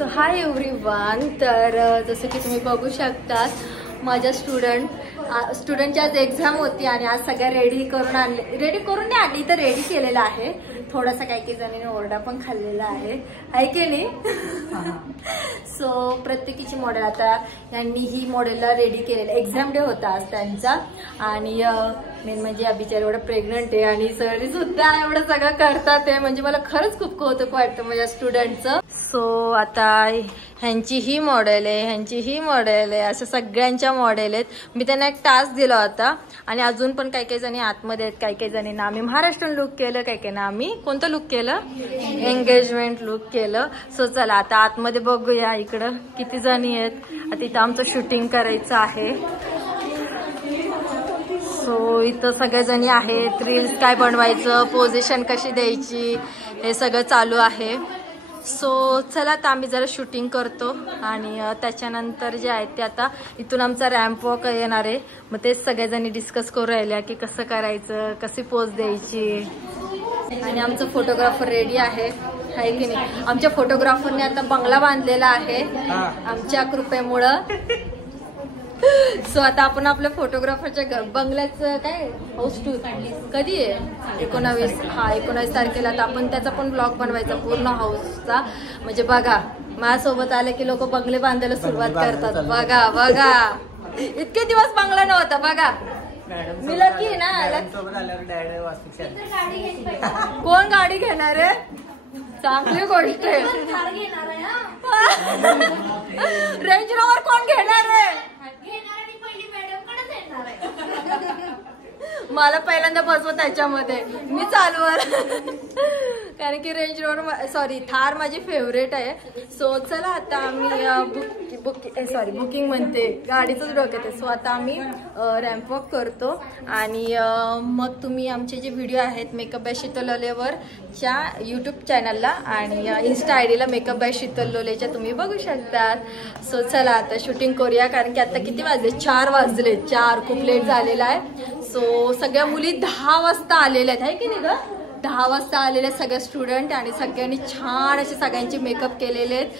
So hi everyone. तर जसं की तुम्ही बघू शकता माझ्या स्टुडंटची आज एक्झाम होती आणि आज सगळ्या रेडी करून नाही आणली तर रेडी केलेला आहे. थोडासा काही जणांनी ओरडा पण खाल्लेला आहे की नाही. सो प्रत्येकीची मॉडेल आता यांनी ही मॉडेलला रेडी केलेलं. एक्झाम डे होता आज त्यांचा आणि मेन म्हणजे बिचारी एवढं प्रेग्नंट आहे आणि सगळी सुद्धा एवढं सगळं करतात आहे. म्हणजे मला खरंच खूप कौतुक वाटतं माझ्या स्टुडंटचं. सो आता ह्यांची ही मॉडेल आहे असं सगळ्यांच्या मॉडेल आहेत. मी त्यांना एक टास्क दिला होता आणि अजून पण काही जणी आतमध्ये आहेत. काही जणींना आम्ही महाराष्ट्रीयन लुक केलं, काही ना आम्ही कोणतं लुक केलं, एंगेजमेंट लुक केलं. सो चला आता आतमध्ये बघूया इकडं किती जणी आहेत. आता इथं आमचं शूटिंग करायचं आहे. सो इथं सगळ्याजणी आहेत. रील्स काय बनवायचं, पोझिशन कशी द्यायची हे सगळं चालू आहे. सो चला आता आम्ही जरा शूटिंग करतो आणि त्याच्यानंतर जे आहे ते आता इथून आमचा रॅम्प वॉक येणार आहे. मग तेच सगळ्याजणी डिस्कस करू राहिल्या की कसं करायचं, कशी पोज द्यायची. आणि आमचं फोटोग्राफर रेडी आहे की नाही. आमच्या फोटोग्राफरने आता बंगला बांधलेला आहे आमच्या कृपेमुळं. सो आता आपण आपल्या फोटोग्राफरच्या बंगल्याचं काय हाऊस टूर कधी आहे 19 तारखेला. तर आपण त्याचा पण ब्लॉग बनवायचा पूर्ण हाऊसचा. म्हणजे बघा माझ्यासोबत आले की लोक बंगले बांधायला सुरुवात करतात. बघा इतके दिवस बंगला नव्हता. बघा मी लकी आहे ना. कोण गाडी घेणार आहे, चांगली गोष्ट आहे. रेंज रोवर कोण घेणार आहे. मला पहिल्यांदा बसवत त्याच्यामध्ये मी चालवर. कारण की रेंज रोवर थार माझी फेवरेट आहे. सो चला आता आम्ही बुकिंग म्हणते गाडीचंच डोक्यात आहे. सो आता आम्ही रॅम्प वॉक करतो आणि मग तुम्ही आमचे जे व्हिडिओ आहेत मेकअप बाय शीतल लोलेवरच्या यूट्यूब चॅनलला आणि इन्स्टा आयडीला मेकअप बाय शीतल लोलेच्या तुम्ही बघू शकतात. सो चला आता शूटिंग करूया. कारण की आता किती वाजले, 4 वाजले. 4 खूप लेट झालेला आहे. सो सगळ्या मुली 10 वाजता आलेल्या आहेत की नाही ग. 10 वाजता आलेले सगळे स्टुडंट आणि सगळ्यांनी छान असे सगळ्यांचे मेकअप केलेले आहेत.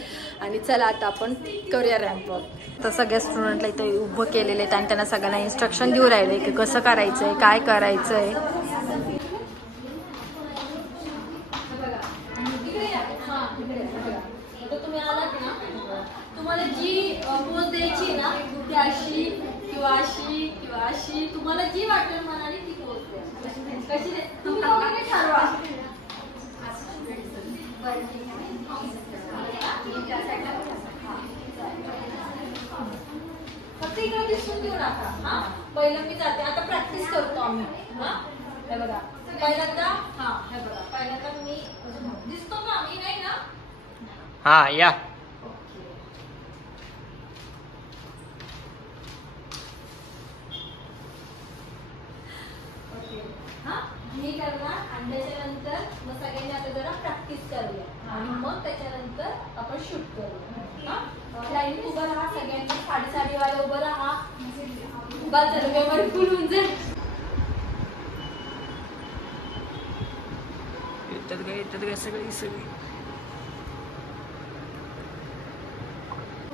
आणि चला आता आपण करूया रॅम्प वॉक. तर सगळ्या स्टुडंटला इथे उभं केलेले आहेत आणि त्यांना सगळ्यांना इन्स्ट्रक्शन देऊ राहिले की कसं करायचंय, काय करायचंय. तुम्ही आलात ना, तुम्हाला जी पोज द्यायची ना ती अशी किंवा अशी किंवा अशी, तुम्हाला जी वाटेल मनाने ती पोज द्या. कशी तुम्ही दोघांनी ठरवा. फक्त इकडे दिसून देऊ नका. हा पहिलं मी जाते. आता प्रॅक्टिस करतो आम्ही. हा हे बघा पहिल्यांदा. हा हे बघा पहिल्यांदा मी दिसतो का मी नाही ना. हा या मी करणार आणि त्याच्यानंतर मग सगळ्यांनी आता जरा प्रॅक्टिस करूया आणि मग त्याच्यानंतर आपण शूट करूया. लाईनीत उभं राहा सगळ्यांनी. साडीवाला उभं राहा. बस झालं मेमरी फुल होऊन जाईल.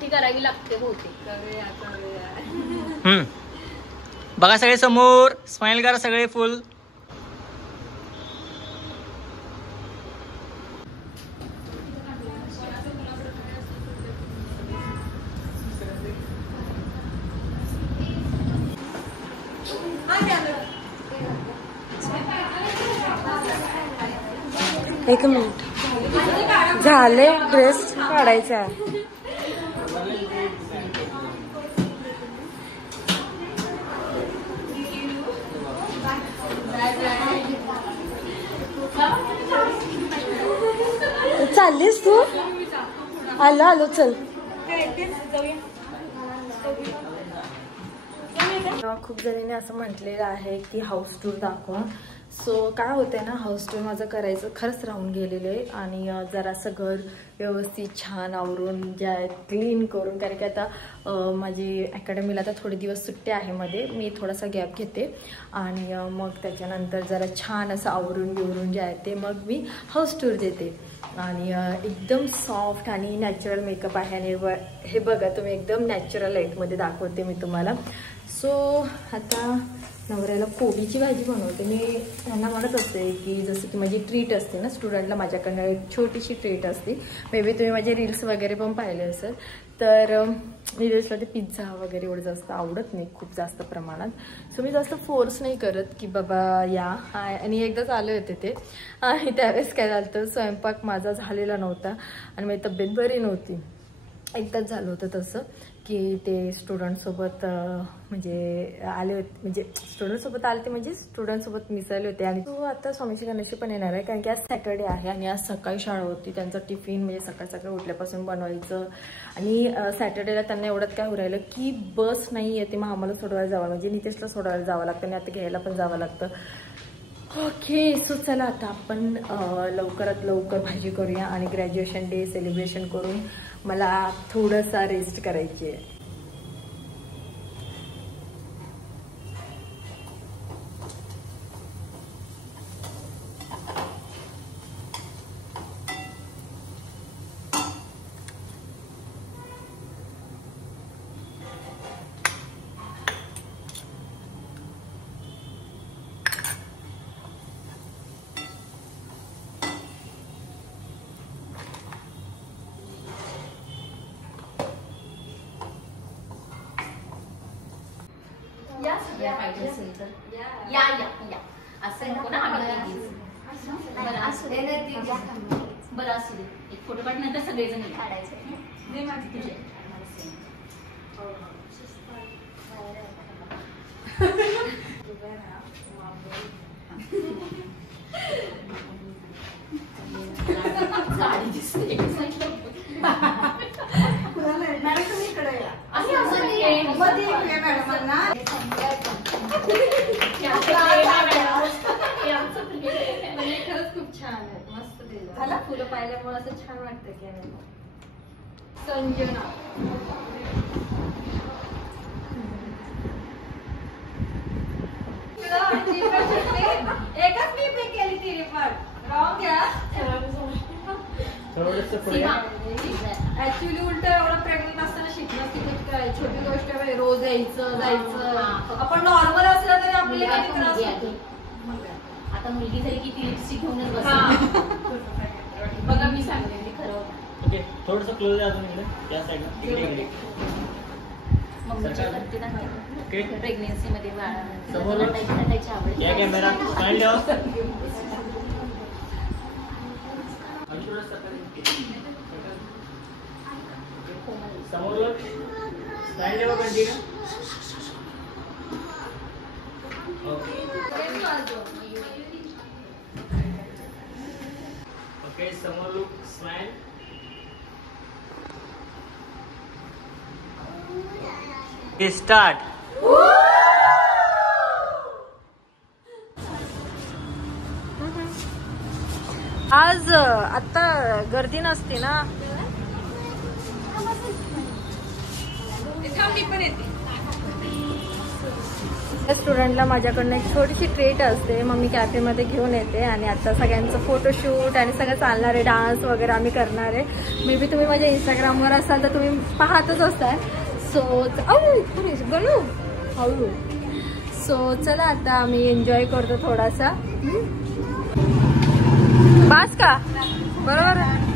ती करावी लागते बहुतेक. बघा सगळे समोर स्माइल करा सगळे फुल. एक मिनिट झाले. ड्रेस काढायचा आहे. चाललीस तू. आलो चल. खूप जणींनी असं म्हटलेलं आहे की हाऊस टूर दाखवा. सो काय होतंय ना, हाऊस टूर माझं करायचं खरंच राहून गेलेलं आहे आणि जरासं घर व्यवस्थित छान आवरून ज्या क्लीन करून, कारण की आता माझी अकॅडमीला आता थोडे दिवस सुट्टे आहे मध्ये, मी थोडासा गॅप घेते आणि मग त्याच्यानंतर जरा छान असं आवरून बिवरून जे आहे ते मग मी हाऊस टूर देते. आणि एकदम सॉफ्ट आणि नॅचरल मेकअप आहे आणि हे बघा तुम्ही एकदम नॅचरल लाईटमध्ये दाखवते मी तुम्हाला. सो आता नवऱ्याला कोबीची भाजी बनवते. मी त्यांना म्हणत असते की जसं की माझी ट्रीट असते ना स्टुडंटला, माझ्याकडनं एक छोटीशी ट्रीट असते. मे बी तुम्ही माझे रील्स वगैरे पण पाहिले असेल तर मी रील्सला ते पिझ्झा वगैरे एवढं जास्त आवडत नाही खूप जास्त प्रमाणात. सो मी जास्त फोर्स नाही करत की बाबा या. आणि एकदाच आले होते ते आणि त्यावेळेस काय झालं तर स्वयंपाक माझा झालेला नव्हता आणि माझी तब्येत बरी नव्हती. एकदाच झालं होतं तसं की ते स्टुडंटसोबत म्हणजे आले होते, म्हणजे स्टुडंटसोबत आले ते म्हणजे स्टुडंटसोबत मिसळले होते. आणि तो आता स्वामीची गणेशी पण येणार आहे कारण की आज सॅटर्डे आहे आणि आज सकाळी शाळा होती. त्यांचा टिफिन म्हणजे सकाळ सकाळी उठल्यापासून बनवायचं आणि सॅटर्डेला त्यांना एवढंच काय उरायलं की बस नाही येते, मग आम्हाला सोडवायला जावं, म्हणजे नितेशला सोडवायला जावं लागतं आणि आता घ्यायला पण जावं लागतं. ओके, सो चला आता आपण लवकरात लवकर भाजी करूया आणि ग्रॅज्युएशन डे सेलिब्रेशन करून मला थोडासा रेस्ट करायची आहे. बरं असू दे, एक फोटो काढ नंतर सगळेजण काढायचं. साडी दिसते खरंच खूप छान आहे, मस्त दिलं. फुलं पाहिल्यामुळे असं छान वाटतं की संजना एकच मी पे केली ती रिपोर्ट रॉंग घ्या. ऍक्च्युली उलट एवढं प्रेग्नेंट असताना शिकणं की छोटी गोष्ट रोज यायचं जायचं. आपण नॉर्मल असलं तरी आपल्याला काही त्रास होतो. आता मुलगी झाली की ती लिपस्टिक घेऊनच बसते. बघा मी सांगते मी खरं. ओके, थोडंसं क्लोज आहे अजून इकडे या साईडला, इकडे इकडे. मम्मीच्या करते ना ओके, प्रेग्नेन्सी मध्ये समोर त्याची आवड. या कॅमेरा स्माइल द्या. समोर स्माइल द्या कंटिन्यू. ओके, समोर लुक स्माइल. स्टार्ट. आज आता गर्दी नसते ना. स्टुडंटला माझ्याकडनं एक छोटीशी ट्रीट असते, मग मी कॅफेमध्ये घेऊन येते आणि आता सगळ्यांचं फोटोशूट आणि सगळं चालणार आहे, डान्स वगैरे आम्ही करणार आहे. मे बी तुम्ही माझ्या इंस्टाग्रामवर असाल तर तुम्ही पाहतच असताय. सो चला आता आम्ही एन्जॉय करतो थोडासा. बास का बरोबर.